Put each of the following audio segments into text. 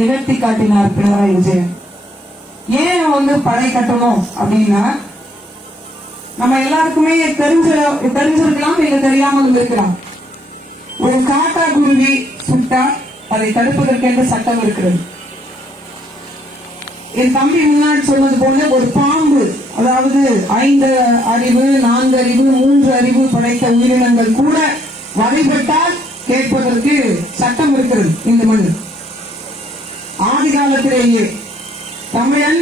நிகழ்த்தி காட்டினார் பினராயி விஜயன். ஏன் படை கட்டணும் அப்படின்னா, நம்ம எல்லாருக்குமே தெரிஞ்சிருக்கலாம், இல்ல தெரியாமல் இருக்கலாம். ஒரு காக்கா குருவி சுட்டா அதை தடுப்பதற்கென்று சட்டம் இருக்கிறது. என் தம்பி முன்னாடி சொன்னது போல ஒரு பாம்பு, அதாவது 5 அறிவு 4 அறிவு 3 அறிவு படைத்த உயிரினங்கள் கூட வழிபட்டால் கேட்பதற்கு சட்டம் இருக்கிறது. இந்த மண் ஆதி காலத்திலேயே தமிழன்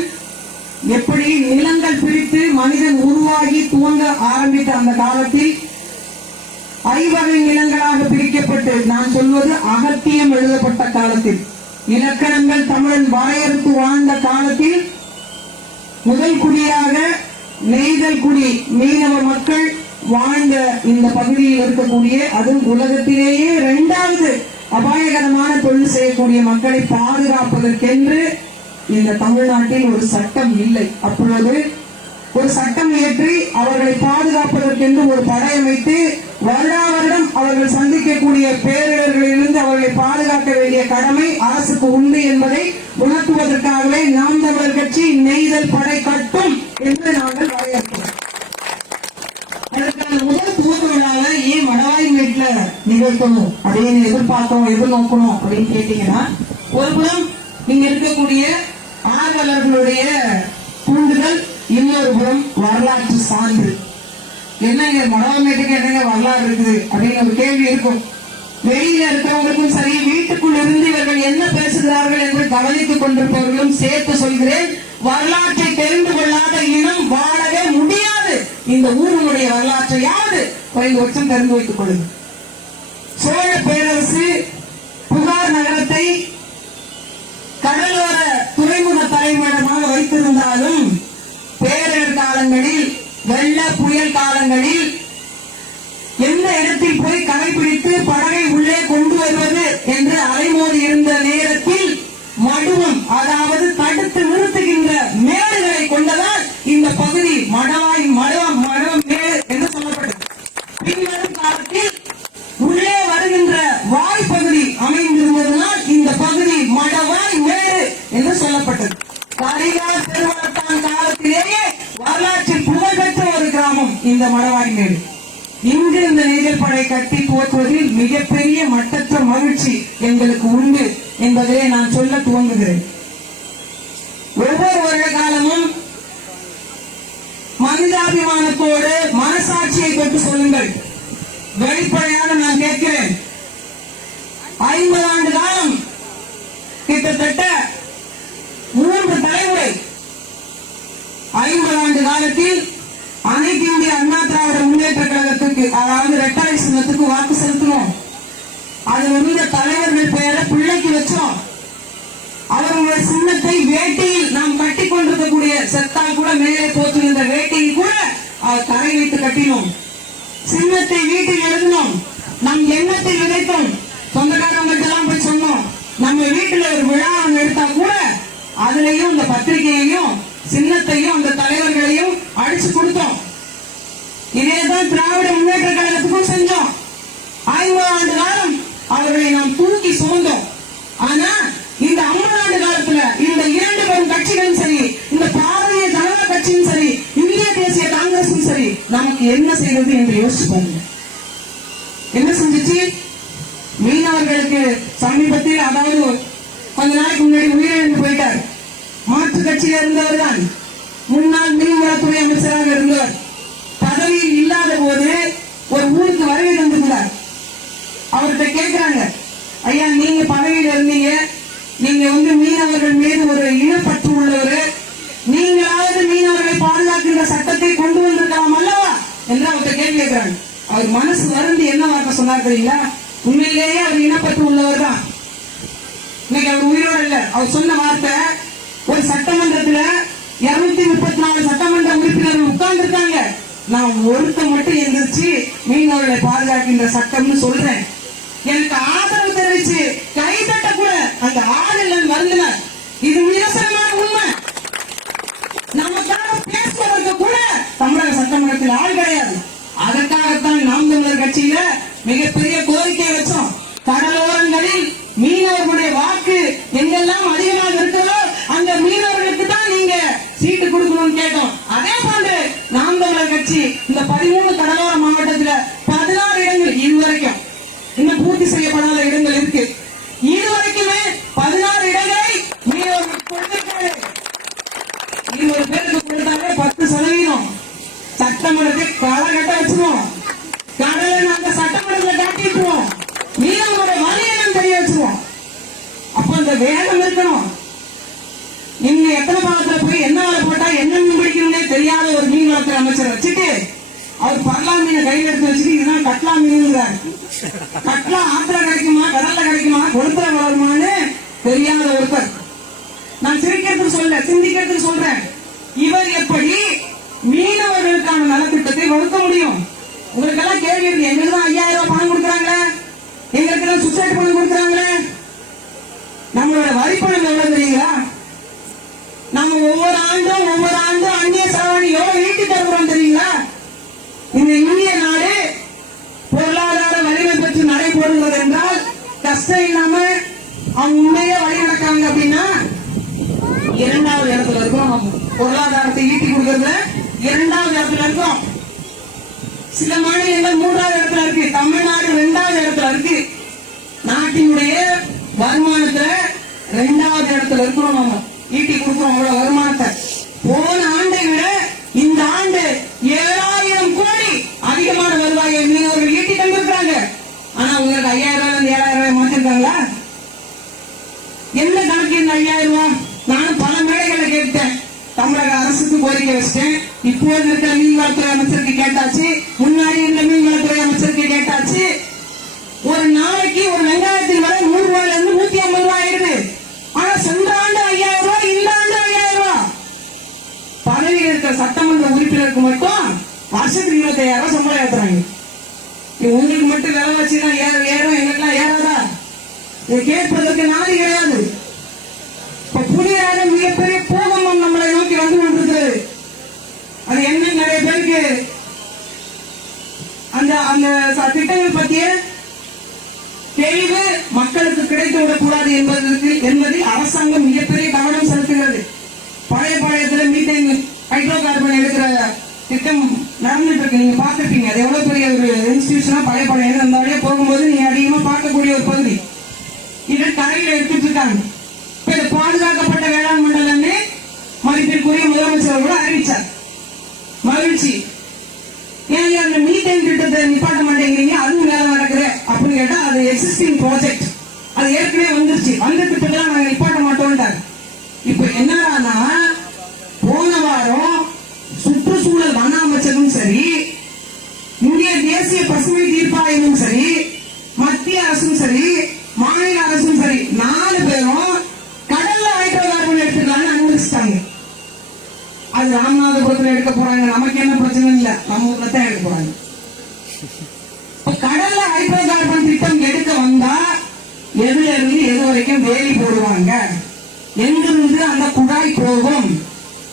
எப்படி நிலங்கள் பிரித்து மனிதன் உருவாகி துவங்க ஆரம்பித்த அந்த காலத்தில் 5 வகை நிலங்களாக பிரிக்கப்பட்டு, நான் சொல்வது அகத்தியம் எழுதப்பட்ட காலத்தில், இலக்கணங்கள் தமிழன் வரையறுத்து வாழ்ந்த காலத்தில் முதல் குடியாக நெய்தல் குடி மீனவ மக்கள் வாழ்ந்த இந்த பகுதியில் இருக்கக்கூடிய, அது உலகத்திலேயே 2வது அபாயகரமான தொழில் செய்யக்கூடிய மக்களை பாதுகாப்பதற்கென்று இந்த தமிழ்நாட்டில் ஒரு சட்டம் இல்லை. அப்பொழுது ஒரு சட்டம் இயற்றி அவர்களை பாதுகாப்பதற்கென்று ஒரு படை அமைத்து வருடா வருடம் அவர்கள் சந்திக்கக்கூடிய பேரிடர்களிலிருந்து அவர்களை பாதுகாக்க வேண்டிய கடமை அரசுக்கு உண்டு என்பதை உணர்த்துவதற்காகவே நாம் தமிழர் கட்சி நெய்தல் படை கட்டும் என்று நாங்கள் வரையறுக்கிறோம். அதற்கான முதல் துவக்க விழாவை ஏன் மடவாய் வீட்டுல நிகழ்த்தணும் அப்படின்னு எதிர்நோக்கணும் அப்படின்னு கேட்டீங்கன்னா, ஒருபுறம் இங்க இருக்கக்கூடிய ஆர்வலர்களுடைய தூண்டுதல், இன்னொரு புறம் வரலாற்று சான்று. என்னங்க மடவாமேட்டுக்கு என்னங்க வரலாறு இருக்குது அப்படின்னு ஒரு கேள்வி இருக்கும். வெளியில இருக்கிறவங்களுக்கும் சரி, வீட்டுக்குள் இருந்து இவர்கள் என்ன பேசுகிறார்கள் என்று கவனித்துக் கொண்டிருப்பவர்களும் சேர்த்து சொல்கிறேன், வரலாற்றை தெரிந்து கொள்ளாத இனம் வாழவே முடியாது. இந்த ஊருடைய வரலாற்றையாவது குறைந்தபட்சம் தெரிந்து வைத்துக் கொள்ளுங்கள். சோழ பேரரசு புகார் நகரத்தை கடலோர துறைமுக தலைமையிடமாக வைத்திருந்தாலும், பேரிடர் காலங்களில், வெள்ள புயல் காலங்களில் எந்த இடத்தில் போய் கடைபிடித்து படகை உள்ளே கொண்டு வருவது என்று அலைமோதி இருந்த நேரத்தில் மடுவம், அதாவது தடுத்து நிறுத்துகின்ற மேடுகளை கொண்டதால் இந்த பகுதி மடவம் மேடு என்று சொல்லப்பட்டது. பின்வரும் காலத்தில் உள்ளே வருகின்ற வாய்ப்பகுதி அமைந்திருந்ததனால் இந்த பகுதி மடவாய் மேடு என்று சொல்லப்பட்டது. கரிகால் பெருவளத்தான் காலத்திலேயே வரலாற்றில் புகழ்பெற்ற ஒரு கிராமம் இந்த மடவாய் மேடு. இங்கு இந்த நெய்தல் படை கட்டி துவக்குவதில் மிகப்பெரிய மட்டற்ற மகிழ்ச்சி எங்களுக்கு உண்டு என்பதை நான் சொல்ல துவங்குகிறேன். ஒவ்வொரு வருட காலமும் மனிதாபிமானத்தோடு மனசாட்சியை தொட்டு சொல்லுங்கள். வெளிப்படையாக நான் கேட்கிறேன், 50 ஆண்டு காலம், கிட்டத்தட்ட 3 தலைமுறை, 50 ஆண்டு காலத்தில் அனைத்து இந்திய அண்ணா திராவிட முன்னேற்ற கழகத்துக்கு, அதாவது இரட்டை சின்னத்துக்கு வாக்கு செலுத்தணும். அதில் இருந்த தலைவர்கள் பெயரை பிள்ளைக்கு வச்சோம். அவர்களுடைய சின்னத்தை வேட்டியில் நாம் கட்டி கொண்டிருக்கக்கூடிய, செத்தால் கூட மேலே போற்றுகின்ற வேட்டியில் கூட கரை வைத்து கட்டினோம். சின்னத்தை வீட்டில் எழுதினோம். நம் எண்ணத்தில் விதைத்தோம். சொந்தக்காரங்களுக்கெல்லாம் போய் சொன்னோம். நம்ம வீட்டில் ஒரு விழா எடுத்தா கூட அதுலயும் இந்த பத்திரிகையையும் சின்னத்தையும் அந்த தலைவர்களையும் அடிச்சு கொடுத்தோம். இதேதான் திராவிட முன்னேற்ற கழகத்துக்கும் செஞ்சோம். 50 ஆண்டு காலம் அவர்களை நாம் தூக்கி சுமந்தோம். ஆனா இந்த 50 ஆண்டு காலத்துல இந்த 2 பெரும் கட்சிகளும் சரி, இந்த பாரதிய ஜனதா கட்சியும் சரி, இந்திய தேசிய காங்கிரசும் சரி, நமக்கு என்ன செய்வது என்று யோசிச்சு பாருங்க. என்ன செஞ்சிச்சு? மீனவர்களுக்கு சமீபத்தில், அதாவது கொஞ்ச நாளைக்கு முன்னாடி உயிரிழந்து போயிட்டார். மாற்று கட்சியில இருந்தவர் தான், முன்னாள் மீன்வளத்துறை அமைச்சராக இருந்தவர். பதவியில் இல்லாத போது ஒரு ஊருக்கு வருகை தந்திருந்தார். அவர்கிட்ட கேட்கிறாங்க, ஐயா நீங்க பதவியில் இருந்தீங்க, நீங்க மீனவர்கள் மீது ஒரு இனப்பற்று உள்ளவர், நீங்களாவது மீனவர்களை பாதுகாக்கின்ற சட்டத்தை கொண்டு வந்திருக்கலாம் அல்லவா என்று அவர்கிட்ட கேள்வி கேட்கிறாங்க. அவர் மனசு வருந்தி என்ன வார்த்தை சொன்னார் தெரியுங்களா? உண்மையிலேயே அவர் இனப்பற்று உள்ளவர் தான். இன்னைக்கு அவர் உயிரோடு இல்ல. அவர் சொன்ன வார்த்தை, ஒரு சட்டமன்றத்துல 234 சட்டமன்ற உறுப்பினர்கள் உட்கார்ந்து இருக்காங்க, நான் ஒருத்த மட்டும் எந்திரிச்சு மீனவர்களை பாதுகாக்கின்ற சட்டம்னு சொல்றேன், எனக்கு ஆதரவு தெரிவிச்சு கைதட்ட கூட அந்த ஆளுநர் வருந்தினார். இது நிரசனமான உண்மை. நமக்காக பேசுவதற்கு கூட தமிழக சட்டமன்றத்தில் ஆள் கிடையாது. அதற்காகத்தான் நாம் தமிழர் கட்சியில மிகப்பெரிய கோரிக்கை வச்சோம். கடலோரங்களில் மீனவர்களுடைய வாக்கு எங்கெல்லாம் கையில் எடுத்து வச்சுட்டு இதுதான் கட்லா மீன்கிறார். கட்லா ஆத்துல கிடைக்குமா, கடல்ல கிடைக்குமா, கொளுத்துல வளருமான்னு தெரியாத ஒருத்தர். நான் சிரிக்கிறதுக்கு சொல்ல, சிந்திக்கிறதுக்கு சொல்றேன். இவர் எப்படி மீனவர்களுக்கான நலத்திட்டத்தை வகுக்க முடியும்? உங்களுக்கு எல்லாம் கேள்வி இருக்கு. எங்களுக்கு தான் 5000 ரூபாய் பணம் கொடுக்குறாங்களே, எங்களுக்கு எல்லாம் சுசைட் பணம் கொடுக்குறாங்களே. நம்மளோட வரிப்பணம் எவ்வளவு தெரியுங்களா? நம்ம ஒவ்வொரு ஆண்டும் அந்நிய செலவாணி எவ்வளவு ஈட்டி தருகிறோம் தெரியுங்களா? இந்த இந்திய நாடு பொருளாதார வலிமை பெற்று நடைபெறுகிறது என்றால் கஷ்டம் இல்லாம அவங்க உண்மையே வழி நடக்காங்க அப்படின்னா 2வது இடத்துல இருக்கோம். பொருளாதாரத்தை ஈட்டி கொடுக்கறதுல 2வது இடத்துல இருக்கோம். சில மாநிலங்கள் 3வது இடத்துல இருக்கு. தமிழ்நாடு 2வது இடத்துல இருக்கு. நாட்டினுடைய வருமானத்துல 2வது இடத்துல இருக்கிறோம். நம்ம ஈட்டி கொடுக்கிறோம் அவ்வளவு வருமானத்தை. போன ஆண்டை விட இந்த ஆண்டு 7000 கோடி அதிகமான வருவாயை மீனவர்கள் ஈட்டி தந்திருக்கிறாங்க. ஆனா உங்களுக்கு 5000 ரூபாய் 7000 ரூபாய் மாத்திருக்காங்களா? என்ன கணக்கு இந்த 5000 ரூபாய்? நானும் பல மேடைகளை கேட்டேன். தமிழக அரசுக்கு கோரிக்கை வச்சிட்டேன். இப்போது இருக்கிற மீன்வளத்துறை அமைச்சருக்கு கேட்டாச்சு, முன்னாடி இருந்த மீன்வளத்துறை அமைச்சருக்கு கேட்டாச்சு. ஒரு நாளைக்கு ஒரு வெங்காயத்தின் விலை 100 ரூபாயில இருந்து 150 ரூபாய் ஆயிடுது. ஆனா சென்ற ஆண்டு 5000 ரூபாய், இந்த ஆண்டு 5000 ரூபாய். பதவியில் இருக்கிற சட்டமன்ற உறுப்பினருக்கு மட்டும் வருஷத்துக்கு 25000 ரூபாய் சம்பளம் ஏற்றுறாங்க. உங்களுக்கு மட்டும் விலை வச்சுதான் ஏறும், எங்களுக்கெல்லாம் ஏறாதா? இதை கேட்பதற்கு நாதி கிடையாது. இப்ப புதிதாக மிகப்பெரிய பூகம்பம் நம்மளை நோக்கி வந்து கொண்டிருக்கிறது. அது என்ன? நிறைய பேருக்கு அந்த திட்டங்கள் பற்றிய தெளிவு மக்களுக்கு கிடைத்து விடக்கூடாது என்பதில் அரசாங்கம் மிகப்பெரிய கவனம் செலுத்துகிறது. பழையத்துல மீத்தேன் ஹைட்ரோ கார்பன் எடுக்கிற திட்டம் நடந்துட்டு இருக்கு. நீங்க பாத்துருப்பீங்க. அது எவ்வளவு பெரிய ஒரு இன்ஸ்டிடியூஷனா பழைய அந்த வழியா போகும்போது நீங்க அதிகமா பார்க்கக்கூடிய ஒரு பகுதி. இது கரையில எடுத்துட்டு இருக்காங்க. பாதுகாக்கப்பட்ட வேளாண் மண்டலம் மதிப்பிற்குரிய முதலமைச்சர் கூட அறிவிச்சார். மகிழ்ச்சி. ஏன் அந்த மீத்தேன் திட்டத்தை நிப்பாட்ட மாட்டேங்கிறீங்க, அதுவும் வேலை நடக்குது அப்படின்னு கேட்டா அது எக்ஸிஸ்டிங் ப்ராஜெக்ட், அது ஏற்கனவே வந்துருச்சு, அந்த திட்டத்தை நாங்க நிப்பாட்ட மாட்டோம்ட்டார். இப்ப என்னன்னா போன வாரம் சுற்றுச்சூழல் வன அமைச்சரும் சரி, இந்திய தேசிய பசுமை தீர்ப்பாயமும் சரி, மத்திய அரசும் சரி, மாநில அரசும் சரி, 4 பேரும் கடல்ல ஹைட்ரோ கார்பன் எடுத்துக்கலாம்னு அனுமதிச்சிட்டாங்க. அது ராமநாதபுரத்துல எடுக்க போறாங்க. நமக்கு என்ன பிரச்சனை இல்ல, நம்ம ஊர்ல தான் எடுக்க போறாங்க. கடல்ல ஹைட்ரோ கார்பன் திட்டம் எடுக்க வந்தா எதுல இருந்து எது வரைக்கும் வேலி போடுவாங்க, எங்கிருந்து அந்த குழாய் போகும்,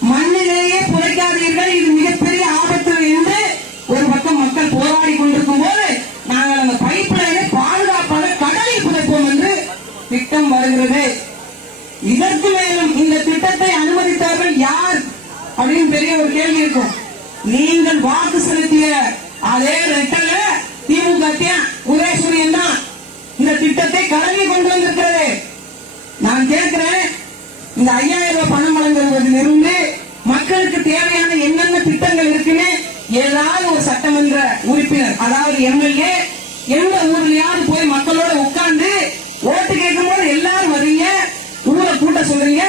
மண்ணிலேயே புதைக்காதீர்கள், இது மிகப்பெரிய ஆபத்து என்று ஒரு பக்கம் மக்கள் போராடி கொண்டிருக்கும் போது நாங்கள் அந்த பைப் லைனை பாதுகாப்பாக கடலில் புதைப்போம் என்று திட்டம் வருகிறது. இதற்கு மேலும் இந்த திட்டத்தை அனுமதித்தவர்கள் யார் அப்படின்னு பெரிய ஒரு கேள்வி இருக்கும். நீங்கள் வாக்கு செலுத்திய அதே ரெட்டல திமுக உதயசூரியன் தான் இந்த திட்டத்தை கடலில் கொண்டு வந்திருக்கிறது. நான் கேட்கிறேன், இந்த 5000 ரூபாய் பணம் வழங்குவதிலிருந்து மக்களுக்கு தேவையான என்னென்ன திட்டங்கள் இருக்குன்னு ஏதாவது ஒரு சட்டமன்ற உறுப்பினர், அதாவது எம்எல்ஏ, எந்த ஊர்லயாவது போய் மக்களோட உட்கார்ந்து ஓட்டு கேட்கும் போது எல்லாரும் வரீங்க, ஊரை கூட்ட சொல்றீங்க,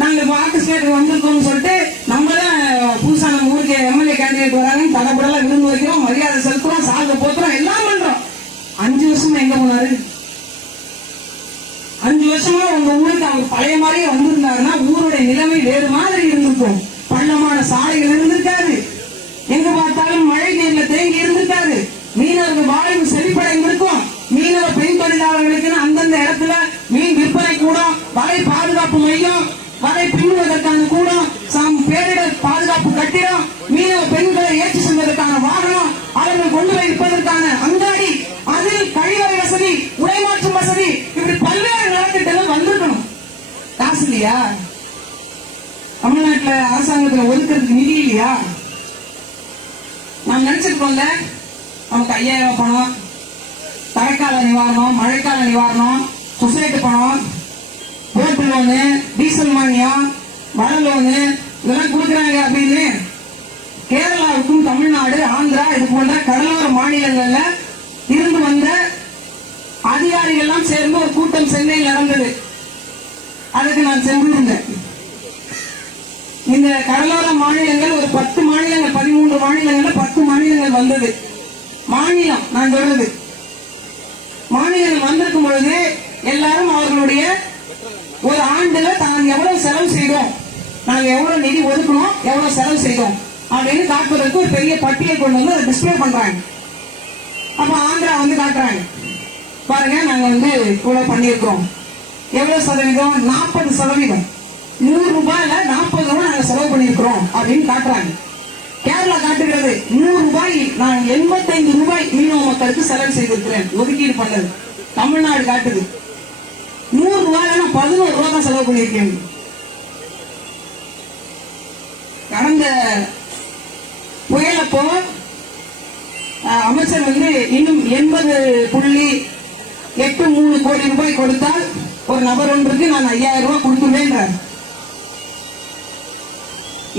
நாங்க வாக்கு கேட்டு வந்திருக்கோம் சொல்லிட்டு நம்ம தான் புதுசா நம்ம ஊருக்கு எம்எல்ஏ கேண்டிடேட் வராங்க, தடப்படலாம் விருந்து வைக்கிறோம், மரியாதை செலுத்துறோம், சால்வை போத்துறோம், எல்லாம் பண்றோம். 5 வருஷமா எங்க போனாரு? 5 வருஷமா உங்க ஊருக்கு அவர் பழைய மாதிரியே வந்திருந்தாருன்னா ஊருடைய நிலைமை வேறு மாதிரி இருந்திருக்கும். பள்ளமான சாலைகள் இருந்திருக்காது, எங்க பார்த்தாலும் மழை நீர்ல தேங்கி இருந்திருக்காது, மீனவர்கள் வாழ்வு செழிப்படைந்திருக்கும். மீனவ பெண் தொழிலாளர்களுக்கு அந்தந்த இடத்துல மீன் விற்பனை கூடம், வலை பாதுகாப்பு மையம், வலை பின்னுவதற்கான கூடம், பேரிடர் பாதுகாப்பு கட்டிடம், மீனவ பெண்களை ஏற்றி செல்வதற்கான வாகனம், அவர்கள் கொண்டு போய் விற்பதற்கான அங்காடி, அதில் கழிவறை வசதி, உடைமாற்றும் வசதி, இப்படி பல்வேறு நலத்திட்டங்கள் வந்திருக்கணும். காசு இல்லையா? தமிழ்நாட்டில் அரசாங்கத்தில் ஒதுக்கிறதுக்கு நிதி இல்லையா? நாம் நினைச்சிருக்கோம்ல, நமக்கு 5000 ரூபாய் பணம், தரைக்கால நிவாரணம், மழைக்கால நிவாரணம், சொசைட்டி பணம், போட்டு லோனு, டீசல் மானியம், வள லோனு இதெல்லாம் கொடுக்குறாங்க அப்படின்னு கேரளாவுக்கும் தமிழ்நாடு, ஆந்திரா இது போன்ற கடலோர மாநிலங்கள்ல இருந்து வந்த அதிகாரிகள் சேர்ந்து ஒரு கூட்டம் சென்னையில் நடந்தது. அதுக்கு நான் சென்றிருந்தேன். இந்த கடலோர மாநிலங்கள் ஒரு 10 மாநிலங்கள், 13 மாநிலங்கள், 10 மாநிலங்கள் வந்தது. மாநிலம் நான் சொல்றது மாநிலம் வந்திருக்கும் பொழுது எல்லாரும் அவர்களுடைய ஒரு ஆண்டுல தான் எவ்வளவு செலவு செய்தோம், நாங்க எவ்வளவு நிதி ஒதுக்கணும், எவ்வளவு செலவு செய்தோம் அப்படின்னு காட்டுவதற்கு ஒரு பெரிய பட்டியல் கொண்டு வந்து அதை டிஸ்பிளே பண்றாங்க. அப்ப ஆந்திரா வந்து காட்டுறாங்க, பாருங்க நாங்க வந்து இவ்வளவு பண்ணியிருக்கிறோம். எவ்வளவு சதவீதம்? 40%. 100 ரூபாயில 40 ரூபாய் நாங்க செலவு பண்ணியிருக்கிறோம் அப்படின்னு காட்டுறாங்க. கேரளா காட்டுகிறது 100 ரூபாய் நான் 85 ரூபாய் மீனவ மக்களுக்கு செலவு செய்திருக்கிறேன், ஒதுக்கீடு பண்ணது. தமிழ்நாடு காட்டுது 100 ரூபாயில நான் 11 ரூபாய் தான் செலவு பண்ணியிருக்கேன். கடந்த புயலப்போ அமைச்சர் வந்து இன்னும் 80.83 கோடி ரூபாய் கொடுத்தால் ஒரு நபர் ஒன்றுக்கு நான் 5000 ரூபாய் கொடுத்துள்ளேன்.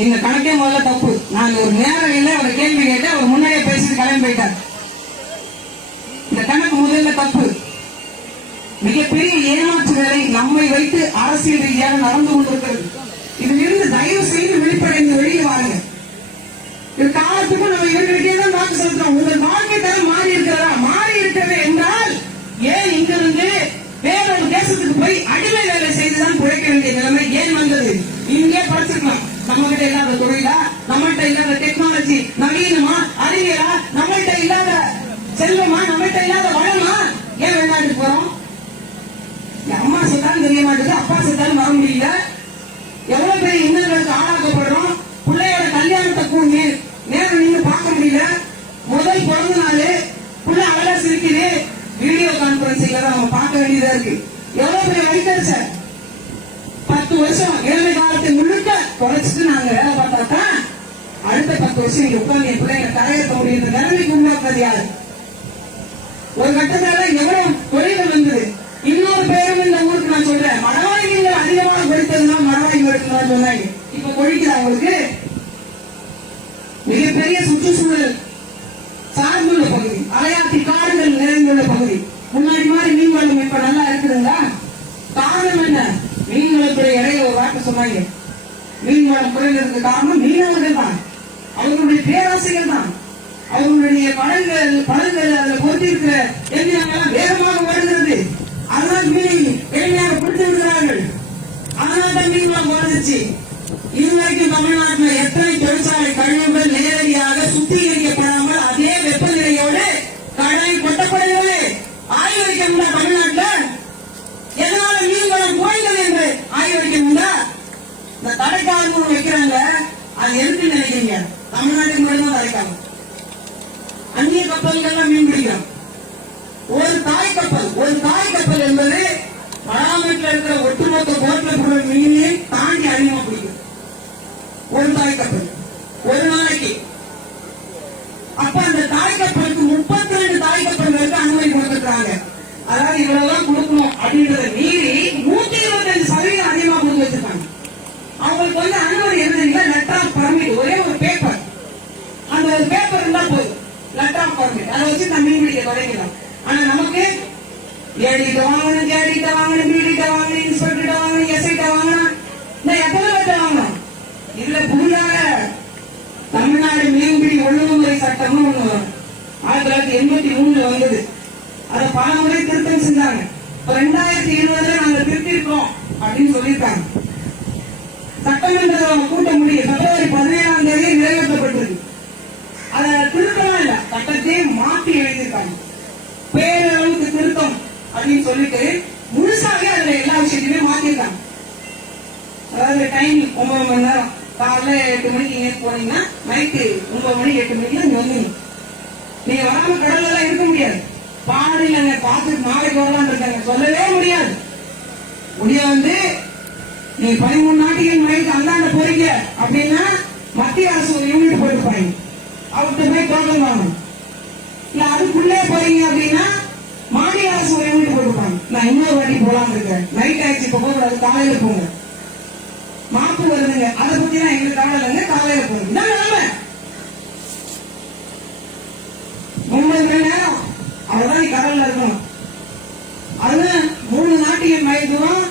இந்த கணக்கே முதல்ல தப்பு. நான் ஒரு நேரடியில் ஒரு கேள்வி கேட்டேன், அவர் முன்னாடியே பேசிட்டு கிளம்பி போயிட்டார். இந்த கணக்கு முதல்ல தப்பு. மிகப்பெரிய ஏமாற்று வேலை நம்மை வைத்து அரசியல் ரீதியாக நடந்து கொண்டிருக்கிறது. இதிலிருந்து தயவு செய்து வெளிப்படைந்து வெளியே வாருங்க. இது காலத்துக்கு நம்ம இவர்களுக்கே தான் வாக்கு செலுத்துறோம். உங்கள் வாழ்க்கை தரம் மாறி இருக்கிறதா? மாறி இருக்கிறது என்றால் ஏன் இங்கிருந்து வேறொரு தேசத்துக்கு போய் அடிமை வேலை செய்துதான் பிழைக்க வேண்டிய நிலைமை ஏன் வந்தது? இங்கே படிச்சிருக்கலாம். நம்ம கிட்ட இல்லாத தொழிலா, நம்மகிட்ட இல்லாத டெக்னாலஜி, நவீனமா, அறிவியலா, நம்மகிட்ட இல்லாத செல்வமா, நம்மகிட்ட இல்லாத வளமா, ஏன் வெளிநாட்டுக்கு போறோம்? அம்மா செத்தாலும் தெரிய மாட்டேங்குது, அப்பா செத்தாலும் வர முடியல. எவ்வளவு பெரிய இன்னல்களுக்கு ஆளாக்கப்படுறோம். பிள்ளையோட கல்யாணத்தை நேரம் நீங்க பார்க்க முடியல. முதல் பிறந்த நாள் புள்ள அழகா சிரிக்குது, வீடியோ கான்பரன்சிங்ல தான் நம்ம பார்க்க வேண்டியதா இருக்கு. எவ்வளவு பெரிய வழித்தறிச்ச 10 வருஷம் இளமை காலத்தை முழுக்க குறைச்சிட்டு நாங்க வேலை பார்த்தா அடுத்த 10 வருஷம் இங்க உட்கார்ந்து என் பிள்ளைங்க கரையேற்ற முடியுற நிலைமைக்கு உண்டாக்குறது யாரு? ஒரு கட்டத்தால எவ்வளவு தொழில்கள் வந்தது. இன்னொரு பேரும் இந்த ஊருக்கு நான் சொல்றேன், மரவாய்கள் அதிகமாக கொடித்ததுன்னா மரவாய்கள் சொன்னாங்க. இப்ப கொழிக்குது அவங்களுக்கு. மிகப்பெரிய சுற்றுச்சூழல் சார்ந்துள்ள பகுதி, அலையாத்தி காடுகள் நிறைந்துள்ள பகுதி. முன்னாடி மாதிரி மீன் வளம் இப்ப நல்லா இருக்குதுங்களா? காரணம் என்ன? மீன்வளத்துறை இடையில ஒரு வார்த்தை சொன்னாங்க, மீன் வளம் குறைந்ததுக்கு காரணம் மீனவர்கள் தான், அவர்களுடைய பேராசைகள் தான். அவர்களுடைய படகுகள் அதில் பொறுத்திருக்கிற எண்ணெய் வேகமாக வருகிறது. அதனால் மீன் எளிமையாக பிடித்து விடுகிறார்கள். அதனால தான் மீன் வளம் குறைஞ்சிச்சு. இதுவரைக்கும் தமிழ்நாட்டில் எத்தனை தொழிற்சாலை கழிவுகள் நேரடியாக சுத்திகரிக்கப்படாமல் அதே வெப்பநிலையோடு கடலில் கொட்டப்படுகிறது. ஆய்வறிக்கை உண்டா தமிழ்நாட்டில்? எதனால மீன் வளம் குறைந்தது என்று ஆய்வறிக்கை உண்டா? இந்த தடைக்காலம் வைக்கிறாங்க, அது எதுக்கு நினைக்கிறீங்க? தமிழ்நாட்டுக்கு மட்டும்தான் தடைக்காலம். அந்நிய கப்பல்கள்லாம் மீன் பிடிக்கிறோம். ஒரு தாய் கப்பல் என்பது பராமரிப்பில் இருக்கிற ஒட்டுமொத்த போட்டில் மீனை தாண்டி அதிகமா பிடிக்கும். ஒரு தாய் கப்பல் ஒரு நாளைக்கு. அப்ப அந்த தாய் கப்பலுக்கு 32 தாய் கப்பல்களுக்கு அனுமதி கொடுத்துருக்காங்க. அதாவது இவ்வளவுதான் கொடுக்கணும் அப்படின்றத மீறி 125% அதிகமா கொடுத்து வச்சிருக்காங்க. அவங்களுக்கு வந்து அனுமதி என்ன? லெட்டர் ஆஃப் பர்மிட், ஒரே ஒரு பேப்பர். அந்த ஒரு பேப்பர் இருந்தா போதும், லெட்டர் ஆஃப் பர்மிட். அதை வச்சு நம்ம மீன் பிடிக்க தொடங்கிடலாம். ஆனா நமக்கு ஏடிட்ட வாங்கணும், ஜேடிட்ட வாங்கணும், பிடிட்ட வாங்கணும், இன்ஸ்பெக்டர் வாங்கணும், எஸ்ஐட்ட வாங்கணும். இந்த எத்தனை லெட்டர் வாங்கணும்? இதுல புதிதாக தமிழ்நாடு மீன்பிடி ஒழுங்குமுறை சட்டம்னு ஒண்ணு 1983 வந்தது. அதை பல முறை திருத்தம் செஞ்சாங்க. 2020 நாங்க திருத்திருக்கோம் அப்படின்னு சொல்லியிருக்காங்க. சட்டமன்ற கூட்ட முடிய பிப்ரவரி 17ஆம் தேதி நிறைவேற்றப்பட்டிருக்கு. அதை திருத்தலாம் இல்ல, சட்டத்தையே மாற்றி எழுதியிருக்காங்க. பேரளவுக்கு திருத்தம் அப்படின்னு சொல்லிட்டு முழுசாக அதுல எல்லா விஷயத்தையுமே மாத்திருக்காங்க. அதாவது டைம் 9 மணி நேரம், காலைல 8 மணிக்கு இங்கே போனீங்கன்னா நைட்டு 9 மணி 8 மணிக்கு இங்க வந்துடும். நீங்க வராம கடல்ல எல்லாம் இருக்க முடியாது. பாதையில பார்த்துட்டு நாளைக்கு வரலான்னு இருக்காங்க, சொல்லவே முடியாது. வந்து நீ 13 நாட்டிகள் மைக்கு அந்தாண்ட போறீங்க அப்படின்னா மத்திய அரசு ஒரு யூனிட் போட்டுப்பாங்க, அவர்கிட்ட போய் டோக்கன் வாங்கணும். இல்ல அதுக்குள்ளே போறீங்க அப்படின்னா மாநில அரசு ஒரு யூனிட் போட்டுப்பாங்க. நான் இன்னொரு வாட்டி போலாம் இருக்கேன், நைட் ஆயிடுச்சு இப்ப போகக்கூடாது, காலையில போங்க. மாப்பு வருதுங்க, அதை பத்தி தான் எங்களுக்கு கவலை இல்லைங்க, காலையில போங்க. நிலைமை 30 மணி நேரம் அவ்வளவுதான் நீ கடல்ல இருக்கணும். அதுதான் 3 நாட்டிகள் மைல் தூரம்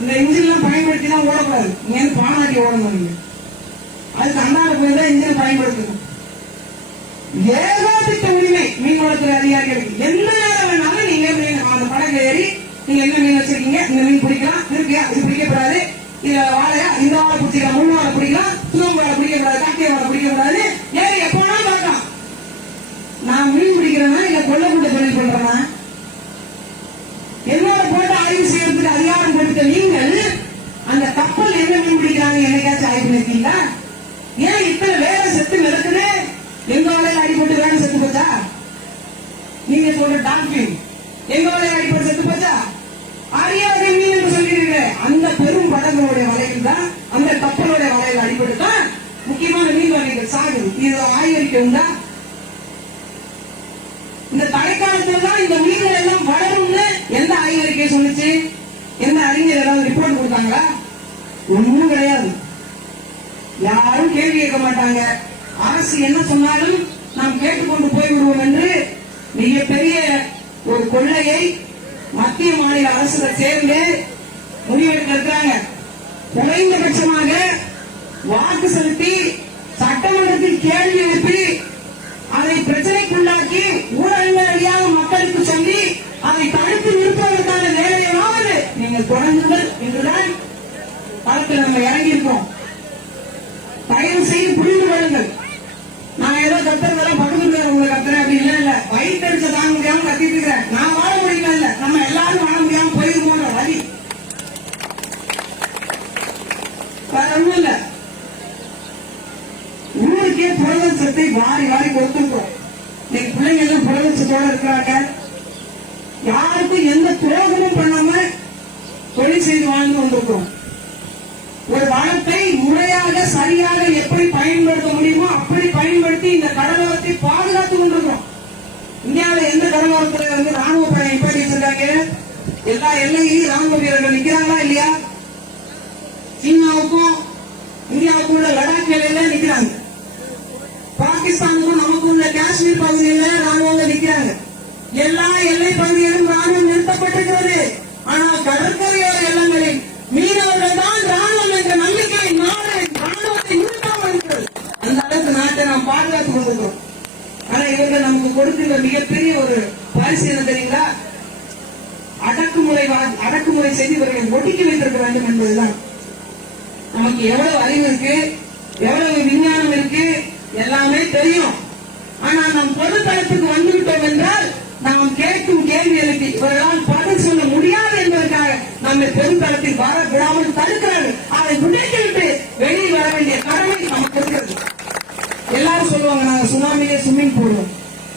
இந்த இன்ஜின் எல்லாம் பயன்படுத்தி தான் ஓடக்கூடாது. இங்க இருந்து பானாட்டி ஓடணும். நீங்க அதுக்கு அண்ணாடு போய் தான் இன்ஜினை பயன்படுத்தணும். ஏகோபித்த உரிமை இருக்கு, அது பிடிக்கப்படாது. இதுல வாழையா இந்த வாழை பிடிச்சிக்கலாம், 3 வாழை பிடிக்கலாம், சுகம் வாழை பிடிக்கக்கூடாது, காக்கிய வாழை பிடிக்கக்கூடாது. ஏன் எப்பனா பார்க்கலாம். நான் மீன் பிடிக்கிறேன்னா இல்ல கொள்ள கூட்ட தொழில் பண்றேன்னா? என்னோட போட்டு ஆய்வு செய்யறதுக்கு அதிகாரம் கொடுத்த நீங்கள் அந்த கப்பல் என்ன மீன் பிடிக்கிறாங்க என்னைக்காச்சும் ஆய்வு பண்ணிருக்கீங்களா? ஏன் இத்தனை வேலை செத்து நடக்குது? எங்க வாழையில அடிபட்டு வேலை செத்து போச்சா? நீங்க சொல்ற டால்பின் எங்க வாழையில அடிபட்டு செத்து போச்சா? அறியாத மீன் என்று சொல்கிறீங்க. அந்த பெரும் படங்களுடைய வலையில் தான், அந்த கப்பலுடைய வலையில் அடிபட்டு தான் முக்கியமான மீன் வகைகள் சாகுது. இது ஆய்வறிக்கை உண்டா? இந்த தடைக்காலத்துல தான் இந்த மீன்கள் எல்லாம் வளரும்னு எந்த ஆய்வறிக்கை சொல்லுச்சு? எந்த அறிஞர் ஏதாவது ரிப்போர்ட் கொடுத்தாங்களா? ஒண்ணும் கிடையாது. யாரும் கேள்வி கேட்க மாட்டாங்க. அரசு என்ன சொன்னாலும் நாம் கேட்டுக்கொண்டு போய்விடுவோம் என்று மிகப்பெரிய ஒரு கொள்ளையை மத்திய மாநில அரசுகள் சேர்ந்து முடிவெடுக்க இருக்கிறாங்க. குறைந்தபட்சமாக வாக்கு செலுத்தி சட்டமன்றத்தில் கேள்வி எழுப்பி அதை பிரச்சனைக்குள்ளாக்கி ஊடகங்கள் வழியாக மக்களுக்கு சொல்லி அதை தடுத்து நிறுத்துவதற்கான வேலையாவது நீங்கள் தொடங்குங்கள் என்றுதான் களத்தில் நம்ம இறங்கியிருக்கோம். தயவு செய்து புரிந்து கொள்ளுங்கள். நான் ஏதோ கத்துறதெல்லாம் பகுதியில் உங்களுக்கு கத்துறேன் அப்படி இல்ல. வயிற்றுச்ச தாங்க முடியாம கத்திட்டு இருக்கிறேன். நான் வாழ முடியல இல்ல, நம்ம எல்லாரும் வாழ முடியாம போயிருக்கோம். வழி வேற ஒண்ணும் இல்ல. ஊருக்கே புரதச்சத்தை வாரி வாரி கொடுத்துருக்கோம். இன்னைக்கு பிள்ளைங்க எல்லாம் புரதச்சத்தோட இருக்கிறாங்க. யாருக்கும் எந்த துரோகமும் பண்ணாம தொழில் செய்து வாழ்ந்து கொண்டிருக்கிறோம். ஒரு வளத்தை முறையாக சரியாக எப்படி பயன்படுத்த முடியுமோ அப்படி பயன்படுத்தி இந்த கடலோரத்தை பாதுகாத்துக் கொண்டிருக்கிறோம். இந்தியாவில் எந்த கடலோரத்தில் ராணுவ படை எப்படி வச்சிருக்காங்க? எல்லா எல்லையிலும் ராணுவ வீரர்கள் நிக்கிறாங்களா இல்லையா? சீனாவுக்கும் இந்தியாவுக்கும் உள்ள லடாக் எல்லையில நிக்கிறாங்க. பாகிஸ்தானுக்கும் நமக்கும் உள்ள காஷ்மீர் பகுதியில ராணுவம் நிக்கிறாங்க. எல்லா எல்லை பகுதியிலும் ராணுவம் நிறுத்தப்பட்டிருக்கிறது. ஆனால் கடற்கரையோர எல்லைகளில் மீனவர்கள் தான் ராணுவம் என்ற நம்பிக்கை நாடு ராணுவத்தை நிறுத்தாமல் இருக்கிறது. அந்த அளவுக்கு நாட்டை நாம் பாதுகாத்துக் கொண்டிருக்கிறோம். ஆனா இவர்கள் நமக்கு கொடுக்கின்ற மிகப்பெரிய ஒரு பரிசு என்ன தெரியுங்களா? அடக்குமுறை செய்து இவர்களை ஒடுக்கி வைத்திருக்க வேண்டும் என்பதுதான். நமக்கு எவ்வளவு அறிவு இருக்கு, எவ்வளவு விஞ்ஞானம் இருக்கு, எல்லாமே தெரியும். ஆனா நம் பொது தளத்துக்கு வந்துவிட்டோம் என்றால் நாம் கேட்கும் கேள்விகளுக்கு இவர்களால் பதில் சொல்ல முடியாது என்பதற்காக நம்மை பெருந்தளத்தில் வர விடாமல் தடுக்கிறார்கள். அதை விட்டு வெளியில் வர வேண்டிய கடமை நமக்கு இருக்கிறது. எல்லாரும் சொல்லுவாங்க நாங்க சுனாமியே ஸ்விம்மிங் போடுவோம்.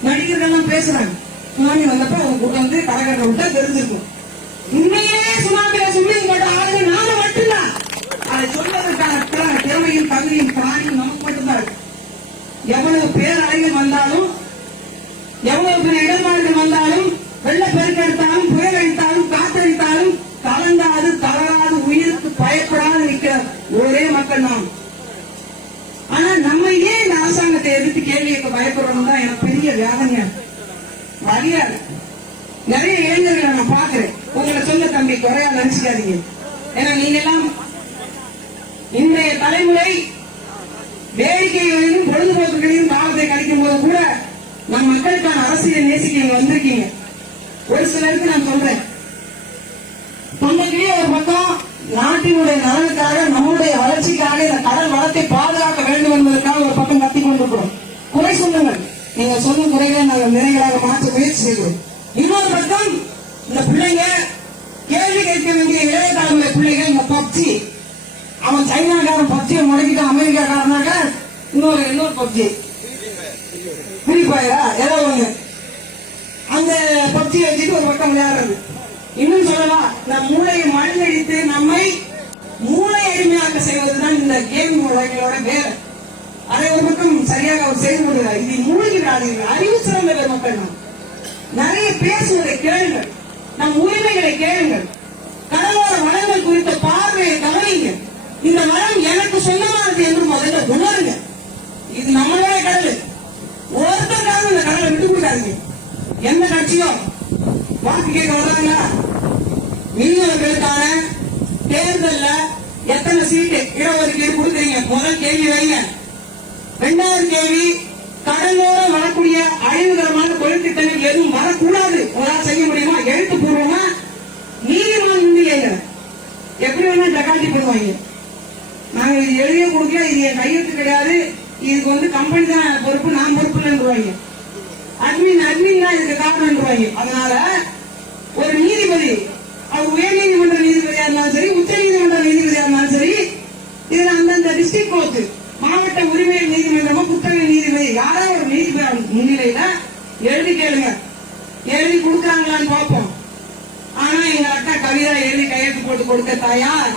நடிகர்கள் எல்லாம் பேசுறாங்க. சுனாமி வந்தப்ப அவங்க வந்து கரகரை விட்டா தெரிஞ்சிருக்கும். உண்மையே சுனாமியில ஸ்விம்மிங் போட்ட ஆளுங்க நாம மட்டும்தான். அதை சொல்வதற்கான திறமையும் தகுதியும் பிராணியும் நமக்கு மட்டும்தான் இருக்கு. எவ்வளவு பேரலைகள் வந்தாலும், எவ்வளவு பெரிய இடர்பாடுகள் வந்தாலும், வெள்ளப்பெருக்கு எடுத்தாலும், புயல் அடித்தாலும், காத்தடித்தாலும் கலந்தாது தளராது உயிருக்கு பயப்படாது நிற்கிற ஒரே மக்கள் நாம். ஆனா நம்ம ஏன் இந்த அரசாங்கத்தை எதிர்த்து கேள்வி கேட்க பயப்படுறோம் தான் எனக்கு பெரிய வேதனை. வழியாது நிறைய இளைஞர்களை நான் பாக்குறேன். உங்களை சொல்ல தம்பி குறையா நினைச்சுக்காதீங்க. ஏன்னா நீங்க எல்லாம் இன்றைய தலைமுறை வேடிக்கைகளையும் பொழுதுபோக்குகளையும் காலத்தை கழிக்கும் போது கூட நம் மக்களுக்கான அரசியல் நேசிக்க வந்திருக்கீங்க. ஒரு சிலருக்கு நான் சொல்றேன், தொண்டைக்கிலேயே ஒரு பக்கம் நாட்டினுடைய நலனுக்காக நம்முடைய வளர்ச்சிக்காக இந்த கடல் வளத்தை பாதுகாக்க வேண்டும் என்பதற்காக ஒரு பக்கம் கத்திக் கொண்டிருக்கிறோம். குறை சொல்லுங்கள், நீங்க சொல்லும் குறைகளை நாங்கள் நிறைகளாக மாற்ற முயற்சி செய்கிறோம். இன்னொரு பக்கம் இந்த பிள்ளைங்க கேள்வி கேட்க வேண்டிய இளைய தலைமுறை பிள்ளைகள் இந்த பப்ஜி, அவன் சைனாக்காரன் பப்ஜியை முடக்கிட்டு அமெரிக்காக்காரனாக இன்னொரு பப்ஜி ஃப்ரீ ஃபயரா ஏதோ ஒண்ணு, அந்த பப்ஜியை வச்சுட்டு ஒரு பக்கம் விளையாடுறது. இன்னும் சொல்லலாம், நம் மூளையை மழுங்கடித்து நம்மை மூளை அடிமையாக செய்வதுதான் இந்த கேம் வகைகளோட வேலை. அதை ஒரு பக்கம் சரியாக அவர் செய்து கொள்கிறார். இது மூழ்கிறார்கள். அறிவு சிறந்த மக்கள் நாம் நிறைய பேசுவதை கேளுங்கள், நம் உரிமைகளை கேளுங்கள், கடலோர வளங்கள் குறித்த பார்வையை கவனிங்க. இந்த வளம் எனக்கு சொந்தமானது என்று முதல்ல உணருங்க. இது நம்மளுடைய கடல். ஒருத்தருக்காக இந்த கடலை விட்டு கொடுக்காதீங்க. எந்த கட்சியோ வாக்கு கேட்க வர்றாங்களா? மீனவர்களுக்கான தேர்தல்ல எத்தனை சீட்டு இடஒதுக்கீடு கொடுக்குறீங்க? முதல் கேள்வி வைங்க. இரண்டாவது கேள்வி, கடலோரம் வரக்கூடிய அழிவுகரமான தொழிற்திட்டங்கள் எதுவும் வரக்கூடாது. உங்களால் செய்ய முடியுமா? எழுத்துப்பூர்வமா நீதிமன்றம் முன்னிலைங்க. பார்ட்டி பண்ணுவாங்க. நாங்க இது எழுதிய கொடுக்கல, இது என் கையெழுத்து கிடையாது, இதுக்கு வந்து கம்பெனி தான் பொறுப்பு, நான் பொறுப்பு இல்லைன்றுவாங்க. அட்மின் தான் இதுக்கு காரணம்ன்றுவாங்க. அதனால ஒரு நீதிபதி, அவர் உயர் நீதிமன்ற நீதிபதியா இருந்தாலும் சரி, உச்ச நீதிமன்ற நீதிபதியா இருந்தாலும் சரி, இதுல அந்தந்த டிஸ்ட்ரிக்ட் கோர்ட், மாவட்ட உரிமையல் நீதிமன்றமோ குற்றவியல் நீதிபதி யாராவது ஒரு நீதிபதி முன்னிலையில எழுதி கேளுங்க, எழுதி கொடுக்குறாங்களான்னு பார்ப்போம். ஆனா எங்க அக்கா கவிதா எழுதி கையெழுத்து போட்டு கொடுக்க தயார்.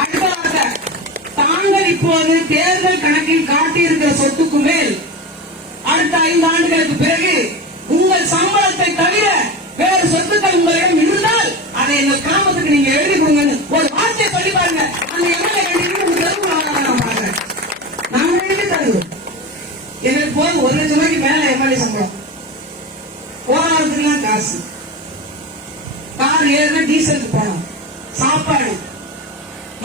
அடுத்ததாக, தாங்கள் இப்போது தேர்தல் கணக்கில் காட்டியிருக்கிற சொத்துக்கு மேல் அடுத்த 5 ஆண்டுகளுக்கு பிறகு உங்கள் சம்பளத்தை தவிர வேறு சொத்துக்கள் உங்களிடம் இருந்தால் அதை எங்க கிராமத்துக்கு நீங்க எழுதி கொடுங்கன்னு ஒரு வார்த்தையை சொல்லி பாருங்க. அந்த எம்எல்ஏ பாருங்க, நாங்க எழுதி தருவோம். எனக்கு போது 1 லட்சம் ரூபாய்க்கு மேல எம்எல்ஏ சம்பளம், போராட்டத்துக்குலாம் காசு, கார் ஏறுனா டீசலுக்கு பணம், சாப்பாடு,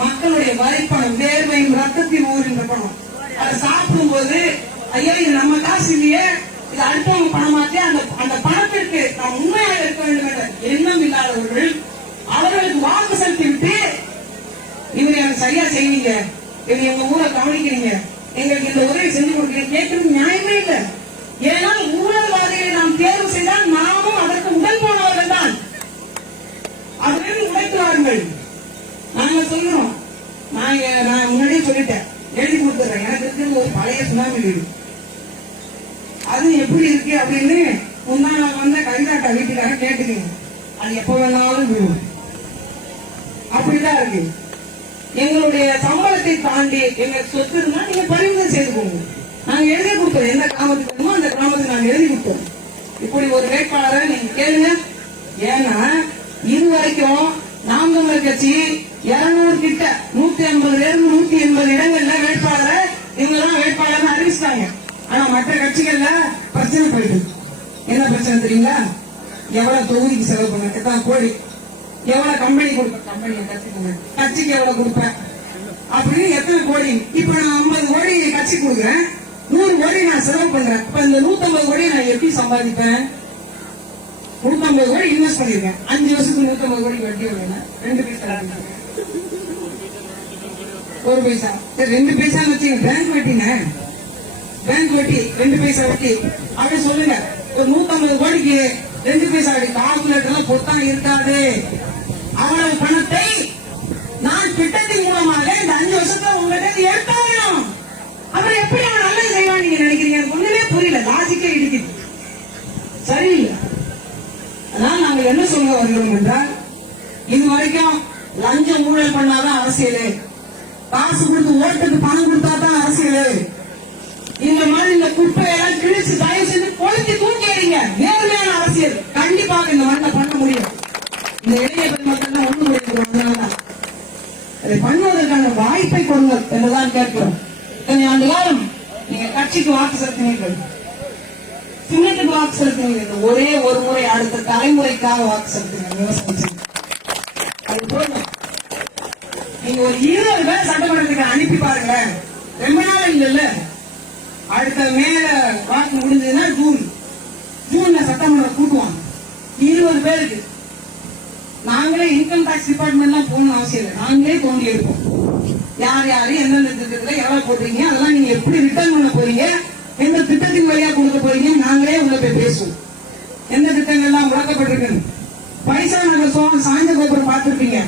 மக்களுடைய வரிப்பணம், வேர்வையும் ரத்தத்தில் ஊறுகின்ற பணம். அதை சாப்பிடும் போது ஐயா இது நம்ம காசு இல்லையே, இது அடுத்தவங்க பணமாக்கி அந்த பணத்திற்கு நாம் உண்மையாக இருக்க வேண்டும் என்ற எண்ணம் இல்லாதவர்கள் அவர்களுக்கு வாக்கு செலுத்தி விட்டு இவங்க எனக்கு சரியா செய்வீங்க, இவங்க எங்க ஊரை கவனிக்கிறீங்க, எங்களுக்கு இந்த உதவி செஞ்சு கொடுக்கிறீங்க கேட்கறது நியாயமே இல்லை. ஏன்னா ஊழல்வாதிகளை நாம் தேர்வு செய்தால் நாமும் அதற்கு உடல் போனவர்கள் தான், அவர்கள் உழைக்கிறார்கள். நாங்க சொல்றோம், நான் முன்னாடியே சொல்லிட்டேன், எழுதி கொடுத்துறேன். எனக்கு இருக்கிறது ஒரு பழைய சுனாமி வீடு, அது எப்படி இருக்கு அப்படின்னு முன்னாள் வந்த கவிதாக்கா வீட்டுக்காக கேட்டுக்கீங்க, அது எப்ப வேணாலும் விடும். அப்படிதான் இருக்கு. எங்களுடைய சம்பளத்தை தாண்டி எங்களுக்கு சொத்து இருந்தா நீங்க பரிந்துரை செய்து போங்க, நாங்க எழுதி கொடுத்தோம். எந்த கிராமத்துக்கு வேணுமோ அந்த கிராமத்துக்கு நாங்க எழுதி கொடுத்தோம். இப்படி ஒரு வேட்பாளரை நீங்க கேளுங்க. ஏன்னா இதுவரைக்கும் நாம் தமிழர் கட்சி 200 கிட்ட 180 இடங்கள்ல வேட்பாளரை இவங்கதான் வேட்பாளர் அறிவிச்சிட்டாங்க. ஆனா மற்ற கட்சிகள்ல பிரச்சனை போயிட்டு, என்ன பிரச்சனை தெரியுங்களா? எவ்வளவு தொகுதிக்கு செலவு பண்ண, எத்தனை கோடி, எவ்வளவு கம்பெனி கொடுப்பேன், கம்பெனி கட்சிக்கு எவ்வளவு கொடுப்பேன் அப்படின்னு எத்தனை கோடி. இப்ப நான் 50 கோடி கட்சி கொடுக்குறேன், 100 கோடி நான் செலவு பண்றேன். இப்ப இந்த 150 கோடி நான் எப்படி சம்பாதிப்பேன்? 150 கோடி இன்வெஸ்ட் பண்ணிருக்கேன், 5 வருஷத்துக்கு 150 கோடி வட்டி வரணும், 2 பைசா 1 பைசா, 2 பைசா வச்சுங்க. பேங்க் வட்டிங்க, பேங்க் வட்டி 2 பைசா வட்டி அப்படி சொல்லுங்க. 150 கோடிக்கு 2 பைசா வட்டி, கால்குலேட்டர்லாம் பொத்தான் இருக்காது. அவ்வளவு பணத்தை நான் திட்டத்தின் மூலமாக இந்த 5 வருஷத்துல உங்கள்கிட்ட எடுத்தாகணும். அப்புறம் எப்படி அவன் நல்லது செய்வான் நீங்க நினைக்கிறீங்க? ஒண்ணுமே புரியல, லாஜிக்கே இடிக்குது, சரியில்லை. அதனால நாங்கள் என்ன சொல்ல வருகிறோம் என்றால், இது வரைக்கும் லஞ்சம் ஊழல் பண்ணாதான் அரசியல், காசு கொடுத்து ஓட்டுக்கு பணம் கொடுத்தா தான் அரசியல். இந்த மாதிரி இந்த குப்பையெல்லாம் கிழிச்சு தயவு செய்து கொளுத்தி தூக்கி எறிங்க. நேர்மையான அரசியல் கண்டிப்பாக இந்த மண்ணை பண்ண முடியும். இந்த இளைய பெருமக்கள் தான் ஒண்ணு முடியும். அதை பண்ணுவதற்கான வாய்ப்பை கொடுங்கள் என்றுதான் கேட்கிறோம். இத்தனை ஆண்டு காலம் நீங்க கட்சிக்கு வாக்கு செலுத்தினீர்கள், சின்னத்துக்கு வாக்கு செலுத்தினீர்கள், ஒரே ஒரு முறை அடுத்த தலைமுறைக்காக வாக்கு செலுத்தினீங்க, விவசாயம். அது போதும். நீங்க ஒரு 20 பேர் சட்டமன்றத்துக்கு அனுப்பி பாருங்க, ரொம்ப நாள் இல்ல. அடுத்த மேல வாக்கு முடிஞ்சதுன்னா ஜூன்ல சட்டமன்றம் கூட்டுவாங்க 20 பேருக்கு. நாங்களே இன்கம் டாக்ஸ் டிபார்ட்மெண்ட்லாம் போகணும் அவசியம் இல்லை, நாங்களே தோண்டி எடுப்போம். யார் யாரு எந்தெந்த திட்டத்துல எவ்வளவு போடுறீங்க, அதெல்லாம் நீங்க எப்படி ரிட்டர்ன் பண்ண போறீங்க, எந்த திட்டத்தின் வழியா கொடுக்க போறீங்க, நாங்களே உள்ள போய் பேசுவோம். எந்த திட்டங்கள்லாம் முடக்கப்பட்டிருக்கு. பைசா நகர் சாய்ந்த கோபுரம் பார்த்திருப்பீங்க,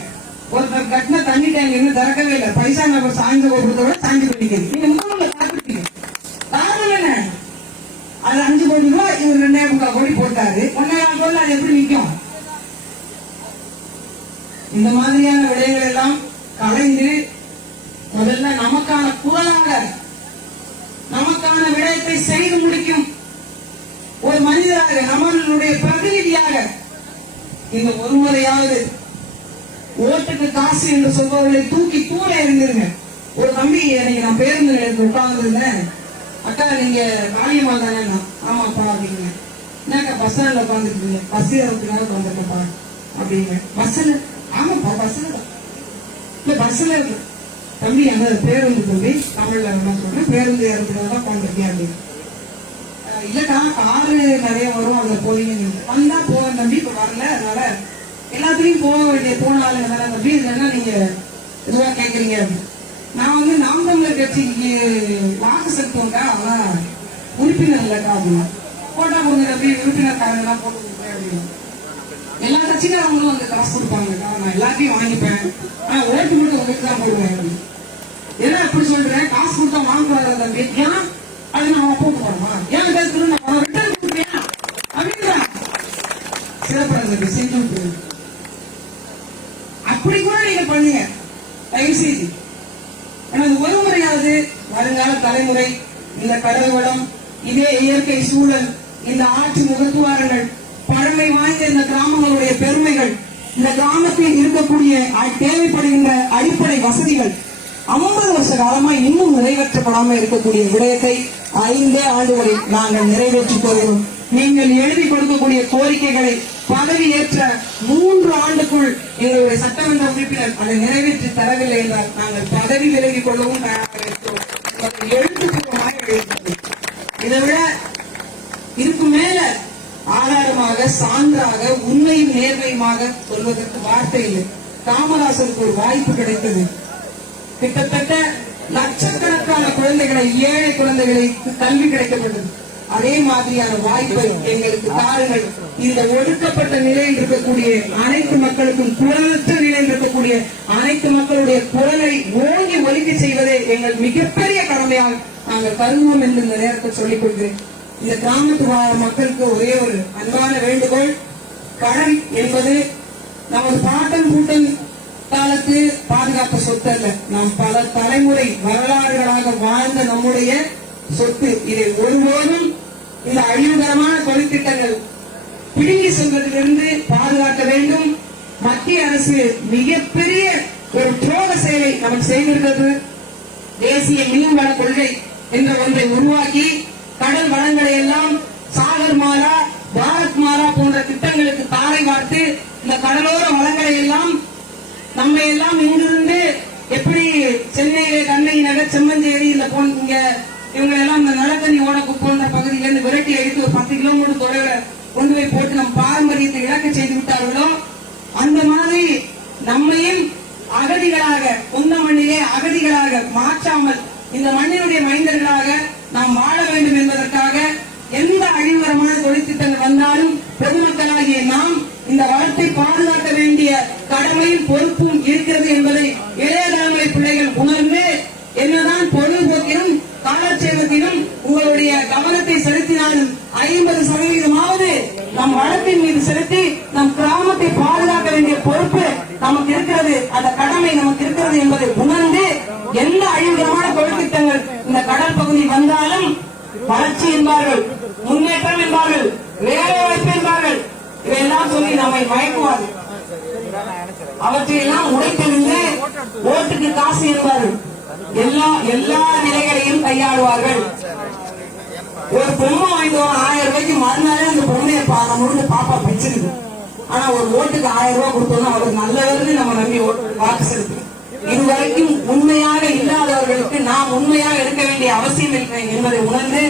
ஒருத்தர் கட்டின தண்ணி டேங்க் இன்னும் திறக்கவே இல்லை. பைசா நகர் சாய்ந்த கோபுரத்தோட சாய்ந்து பண்ணிக்கிறது. நீங்க முன்னாள் பார்த்திருப்பீங்க. காரணம் என்ன? அது 5 கோடி ரூபாய், இவர் 2.25 கோடி போட்டாரு. 1.25 கோடி அது எப்படி நிற்கும்? இந்த மாதிரியான விடயங்கள் எல்லாம் கலைந்து முதல்ல நமக்கான குரலாக நமக்கான விடயத்தை செய்து முடிக்கும் ஒரு மனிதராக, நம்மளுடைய பிரதிநிதியாக இந்த ஒரு முறையாவது ஓட்டுக்கு காசு என்று சொல்பவர்களை தூக்கி தூர எறிஞ்சிருங்க. ஒரு தம்பி எனக்கு நான் பேருந்து நிலையத்தில் உட்கார்ந்துருந்தேன், அக்கா நீங்க காளியம்மா தானே? ஆமாப்பா அப்படிங்க. என்னக்கா பஸ் ஸ்டாண்ட்ல உட்காந்துருக்கீங்க? பஸ் ஏறதுக்காக வந்துருக்கப்பா அப்படிங்க. பஸ்ல? ஆமாப்பா பஸ்ல தான். இல்ல பஸ்ல இருக்கு தம்பி, அந்த பேருந்து தம்பி, தமிழ்ல சொல்றேன், பேருந்து ஏறதுக்காக தான் உட்காந்துருக்கேன் அப்படின்னு. இல்லக்கா காரு நிறைய வரும், அதுல போறீங்க. வந்தா போவேன் தம்பி, இப்ப வரல, அதனால எல்லாத்துலயும் போக வேண்டிய போனாலும் அப்படி இல்லைன்னா நீங்க இதுவா கேக்குறீங்க. நான் வந்து நாம் தமிழர் கட்சிக்கு வாக்கு செலுத்துவோங்க, ஆனா உறுப்பினர் இல்லக்கா அப்படின்னா போட்டா கொஞ்சம் அப்படி உறுப்பினர் காரங்கெல்லாம் போட்டு கொடுப்பேன் அப்படின்னு. எல்லா கட்சிக்காரங்களும் வந்து காசு கொடுப்பாங்கக்கா, நான் எல்லாத்தையும் வாங்கிப்பேன், ஆனா ஓட்டு மட்டும் உங்களுக்கு தான் போடுவேன். என்ன எப்படி சொல்றேன், காசு கொடுத்தா வாங்குறாரு தம்பி, ஏன்னா அது நான் போக போறோமா, ஏன் பேசுறது நான் ரிட்டர்ன் கொடுப்பேன் அப்படின்னா சிறப்பாக செஞ்சு விட்டு அப்படி கூட நீங்க பண்ணுங்க தயவு செய்து. எனது ஒரு முறையாவது வருங்கால தலைமுறை இந்த கடல் வளம், இதே இயற்கை சூழல், இந்த ஆட்சி முகத்துவாரங்கள், பழமை வாய்ந்த இந்த கிராமங்களுடைய பெருமைகள், இந்த கிராமத்தில் இருக்கக்கூடிய தேவைப்படுகின்ற அடிப்படை வசதிகள் 50 வருஷ காலமா இன்னும் நிறைவேற்றப்படாமல் இருக்கக்கூடிய விடயத்தை 5 ஆண்டுகளில் நாங்கள் நிறைவேற்றி தருவோம். நீங்கள் எழுதி கொடுக்கக்கூடிய கோரிக்கைகளை பதவி ஏற்ற 3 ஆண்டுக்குள் எங்களுடைய சட்டமன்ற உறுப்பினர் அதை நிறைவேற்றி தரவில்லை என்றால் நாங்கள் பதவி விலகிக் கொள்ளவும் தயாராக இருக்கிறோம். எழுத்துப்பூர்வமாக எழுதி இதை விட இதுக்கு மேல ஆதாரமாக சான்றாக உண்மையும் நேர்மையுமாக சொல்வதற்கு வார்த்தை இல்லை. காமராசருக்கு ஒரு வாய்ப்பு கிடைத்தது. கிட்டத்தட்ட லட்சக்கணக்கான குழந்தைகளை, ஏழை குழந்தைகளை கல்வி கிடைக்கப்பட்டது. அதே மாதிரியான வாய்ப்பை எங்களுக்கு தாருங்கள். இந்த ஒடுக்கப்பட்ட நிலையில் இருக்கக்கூடிய அனைத்து மக்களுக்கும், குரலற்ற நிலையில் இருக்கக்கூடிய அனைத்து மக்களுடைய குரலை ஓங்கி ஒலிக்க செய்வதே எங்கள் மிகப்பெரிய கடமையாக நாங்கள் கருதுவோம் என்று இந்த நேரத்தில் சொல்லிக் கொள்கிறேன். இந்த கிராமத்து மக்களுக்கு ஒரே ஒரு அன்பான வேண்டுகோள், கடன் என்பது நமது பாட்டன் கூட்டன் காலத்து பாதுகாப்பு சொத்து அல்ல, நாம் பல தலைமுறை வரலாறுகளாக வாழ்ந்த நம்முடைய சொத்து. இதை ஒருபோதும் இந்த அழிவுகரமான தொழிற்திட்டங்கள் பிடுங்கி செல்வதிலிருந்து பாதுகாக்க வேண்டும். மத்திய அரசு மிகப்பெரிய ஒரு துரோக செயலை நமக்கு செய்திருக்கிறது. தேசிய மீன்வள கொள்கை என்ற ஒன்றை உருவாக்கி கடல் வளங்களை எல்லாம் சாகர் மாலா, பாரத் மாலா போன்ற திட்டங்களுக்கு தாரை வார்த்து இந்த கடலோர வளங்களை எல்லாம் நம்ம எல்லாம் இங்கிருந்து எப்படி சென்னையிலே கண்ணகி நகர், செம்மஞ்சேரி, இந்த இங்க இவங்க எல்லாம் இந்த நிலத்தண்ணி ஓடக்கு போன்ற பகுதியிலிருந்து விரட்டி அடித்து ஒரு 10 கிலோமீட்டர் தொலைவில் கொண்டு போய் போட்டு நம் பாரம்பரியத்தை இழக்க செய்து விட்டார்களோ, அந்த மாதிரி நம்மையும் அகதிகளாக, சொந்த மண்ணிலே அகதிகளாக மாற்றாமல் இந்த மண்ணினுடைய மைந்தர்களாக நாம் வாழ வேண்டும் என்பதற்காக எந்த அழிவுகரமான தொழிற்திட்டங்கள் வந்தாலும் பொதுமக்களாகிய நாம் இந்த வளத்தை பாதுகாக்க வேண்டிய கடமையும் பொறுப்பும் இருக்கிறது என்பதை இளைய தலைமுறை பிள்ளைகள் உணர்ந்து, என்னதான் பொழுதுபோக்கிலும் காலட்சேபத்திலும் உங்களுடைய கவனத்தை செலுத்தினாலும் 50% நம் வளத்தின் மீது செலுத்தி நம் கிராமத்தை பாதுகாக்க வேண்டிய பொறுப்பு நமக்கு இருக்கிறது, அந்த கடமை நமக்கு இருக்கிறது என்பதை உணர்ந்து, எந்த அழிவுகரமான தொழிற்திட்டங்கள் இந்த கடல் பகுதி வந்தாலும் வளர்ச்சி என்பார்கள், முன்னேற்றம் என்பார்கள், வேலை வாய்ப்பு என்பார்கள், இவையெல்லாம் சொல்லி நம்மை மயக்குவார்கள். அவற்றையெல்லாம் உடைத்தெறிந்து ஓட்டுக்கு காசு என்பார்கள். எல்லா நிலைகளையும் கையாளுவார்கள். ஒரு பொம்மை வாங்கிட்டு 1000 ரூபாய்க்கு மறுநாளே அந்த பொம்மையை முடிஞ்சு பாப்பா பிடிச்சிருக்கு. ஆனா ஒரு ஓட்டுக்கு 1000 ரூபாய் கொடுத்தோம்னா அவர் நல்லவர்கள் நம்ம நம்பி வாக்கு செலுத்தணும். இதுவரைக்கும் உண்மையாக இல்லாதவர்களுக்கு நாம் உண்மையாக இருக்க வேண்டிய அவசியம் இல்லை என்பதை உணர்ந்து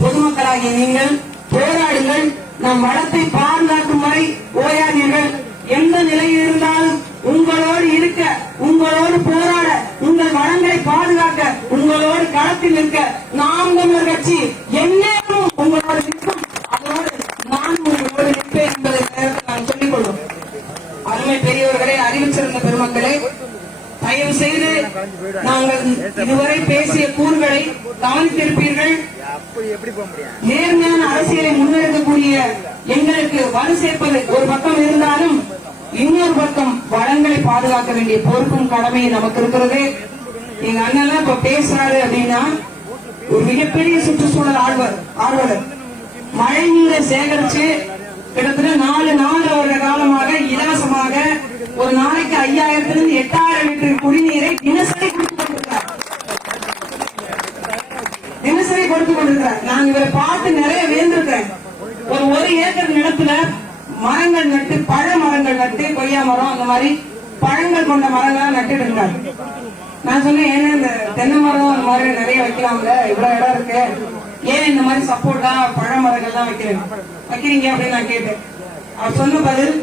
பொதுமக்களாகிய நீங்கள் போராடுங்கள். நம் வளத்தை பாதுகாக்கும் வரை ஓயாதீர்கள். எந்த நிலையில் இருந்தாலும் உங்களோடு இருக்க, உங்களோடு போராட, உங்கள் வளங்களை பாதுகாக்க, உங்களோடு களத்தில் நிற்க நாம் தமிழர் கட்சி என்னையும் உங்களோடு நிற்கும். அதோடு நான் உங்களோடு நிற்பேன் என்பதை நான் சொல்லிக் கொள்வோம். அருமை பெரியவர்களே, அறிவிச்சிருந்த பெருமக்களே, தயவு செய்து நாங்கள் இதுவரை பேசிய கூறுகளை கவனித்திருப்பீர்கள். நேர்மையான அரசியலை முன்னெடுக்கக்கூடிய எங்களுக்கு வலு சேர்ப்பது ஒரு பக்கம் இருந்தாலும், இன்னொரு பக்கம் வளங்களை பாதுகாக்க வேண்டிய பொறுப்பும் கடமையும் நமக்கு இருக்கிறது. எங்க அண்ணன் இப்ப பேசுறாரு அப்படின்னா ஒரு மிகப்பெரிய சுற்றுச்சூழல் ஆர்வலர். மழை நீரை சேகரிச்சு கிட்டத்தட்ட 4 வருட காலமாக இலவசமாக ஒரு நாளைக்கு 5000 to 8000 லிட்டர் குடிநீரை தினசரி கொடுத்துக் கொண்டிருக்கிறார். நான் இவரை பார்த்து நிறைய வேந்திருக்கிறேன். ஒரு ஏக்கர் நிலத்துல மரங்கள் நட்டு, பழ மரங்கள் நட்டு, கொய்யா மரம், அந்த மாதிரி பழங்கள் கொண்ட மரங்களா நட்டு இருக்கிறார். நான் சொன்னேன், ஏன்னா இந்த தென்னை மரம் அந்த மாதிரி நிறைய வைக்கலாம்ல, இவ்வளவு இடம் இருக்கு, ஏன் இந்த மாதிரி சப்போர்ட்டா பழ மரங்கள் தான் வைக்கிறீங்க அப்படின்னு நான் கேட்டேன். அவர் சொன்ன பதில்,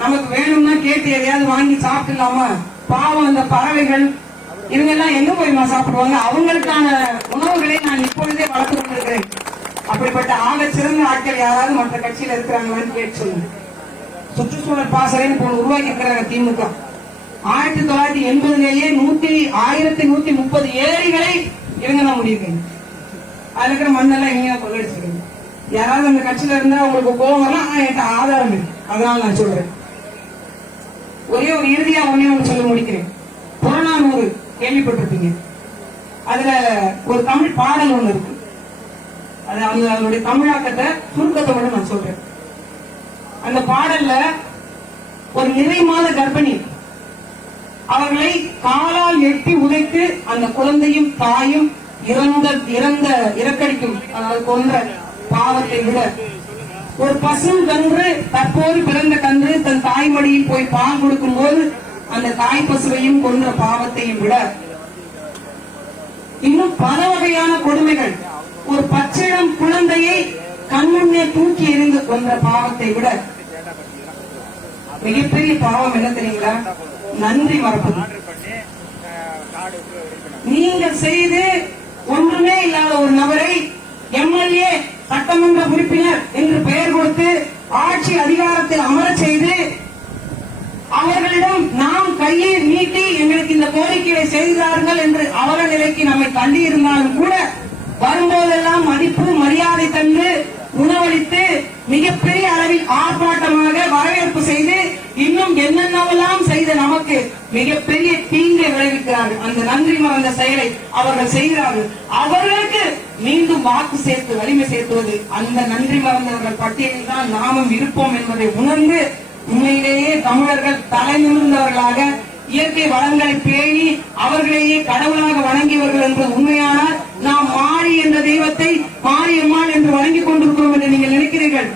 நமக்கு வேணும்னா கேட்டு எதையாவது வாங்கி சாப்பிடலாமா? பாவம் அந்த பறவைகள் இவங்க எல்லாம் எங்க போய் சாப்பிடுவாங்க? அவங்களுக்கான உணவுகளை நான் இப்பொழுதே வளர்த்து கொண்டிருக்கிறேன். அப்படிப்பட்ட ஆக சிறந்த ஆட்கள் யாராவது மற்ற கட்சியில இருக்கிறாங்களான்னு கேட்டு சொல்லுங்க. சுற்றுச்சூழல் பாசறைன்னு போன உருவாக்கி இருக்கிறாங்க திமுக. 1980லேயே 1130 ஏரிகளை இவங்க தான் முடியிருக்கீங்க. அதுல இருக்கிற மண்ணெல்லாம் இவங்க கொள்ளடிச்சிருக்கீங்க. யாராவது அந்த கட்சியில இருந்தா உங்களுக்கு கோபம் வரலாம். என்கிட்ட ஆதாரம் இருக்கு, அதனால நான் சொல்றேன். ஒரே ஒரு இறுதியா ஒண்ணு சொல்ல முடிக்கிறேன். புறநானூறு கேள்விப்பட்டிருப்பீங்க. அதுல ஒரு தமிழ் பாடல் ஒண்ணு இருக்கு. அது அதனுடைய தமிழாக்கத்தை சுருக்கத்தை மட்டும் நான் சொல்றேன். அந்த பாடல்ல ஒரு நிறை மாத கர்ப்பிணி அவர்களை காலால் எட்டி உதைத்து அந்த குழந்தையும் தாயும் இறக்கடிக்கும், அதாவது கொன்ற பாவத்தை விட, ஒரு பசும் கன்று தற்போது பிறந்த கன்று தன் தாய்மடியில் போய் பால் கொடுக்கும் போது அந்த தாய் பசுவையும் கொன்ற பாவத்தையும் விட, இன்னும் பல வகையான கொடுமைகள், ஒரு பச்சிளம் குழந்தையை கண்முன்னே தூக்கி எறிந்து கொன்ற பாவத்தை விட மிகப்பெரிய பாவம் என்ன தெரியுங்களா? நன்றி மறப்பது. நீங்கள் செய்து ஒன்றுமே இல்லாத ஒரு நபரை எம்எல்ஏ, சட்டமன்ற உறுப்பினர் என்று பெயர் கொடுத்து ஆட்சி அதிகாரத்தில் அமர செய்து அவர்களிடம் நாம் கையை நீட்டி எங்களுக்கு இந்த கோரிக்கையை செய்தார்கள் என்று அவர நிலைக்கு நம்மை தள்ளி இருந்தாலும் கூட வரும்போதெல்லாம் மதிப்பு மரியாதை தந்து உணவளித்து மிகப்பெரிய அளவில் ஆர்ப்பாட்டமாக வரவேற்பு செய்து இன்னும் என்னென்னவெல்லாம் செய்த நமக்கு மிகப்பெரிய தீங்கை விளைவிக்கிறார்கள். அந்த நன்றி மறந்த செயலை அவர்கள் செய்கிறார்கள். அவர்களுக்கு மீண்டும் வாக்கு சேர்த்து வலிமை சேர்த்துவது, அந்த நன்றி மறந்தவர்கள் பட்டியலில் தான் நாமும் இருப்போம் என்பதை உணர்ந்து உண்மையிலேயே தமிழர்கள் தலை நிமிர்ந்தவர்களாக இயற்கை வளங்களை பேணி அவர்களையே கடவுளாக வணங்கியவர்கள் என்பது உண்மையானால் நாம் மாறி என்ற தெய்வத்தை மாரியம்மாள் என்று வணங்கிக் கொண்டிருக்கிறோம் என்று நீங்கள் நினைக்கிறீர்கள்.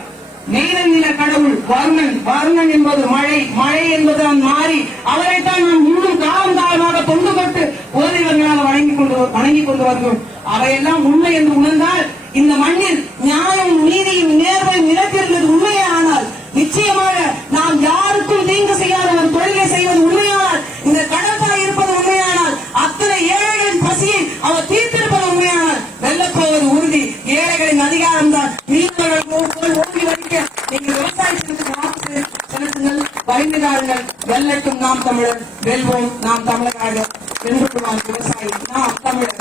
நீலன் நில கடவுள் வருணன், வருணன் என்பது மழை, மழை என்பது மாறி, அவரைத்தான் நாம் இன்னும் காலம் காலமாக தொண்டு கொண்டு ஓதைவர்களாக வணங்கிக் கொண்டு வருகிறோம். அவையெல்லாம் உண்மை என்று உணர்ந்தால் இந்த மண்ணில் நியாயம் நீதியும் நேர்மையும் நிலைத்திருந்தது உண்மையே. ஆனால் நிச்சயமாக நாம் யாருக்கும் தீங்கு செய்யாத ஒரு தொழிலை செய்வது உண்மையானால், இந்த கடற்பாய் இருப்பது உண்மையானால், அத்தனை ஏழைகளின் பசியை அவர் தீர்த்திருப்பது உண்மையானால் வெல்லப்போவது உறுதி. ஏழைகளின் அதிகாரம் தான். மீனவர்கள் ஓடி வடிக்க நீங்கள் விவசாயத்திற்கு வாக்கு செலுத்துங்கள், பயந்துகாருங்கள். வெல்லட்டும் நாம் தமிழர், வெல்வோம் நாம் தமிழராக. வென்று விவான் விவசாயி, நாம் தமிழர்.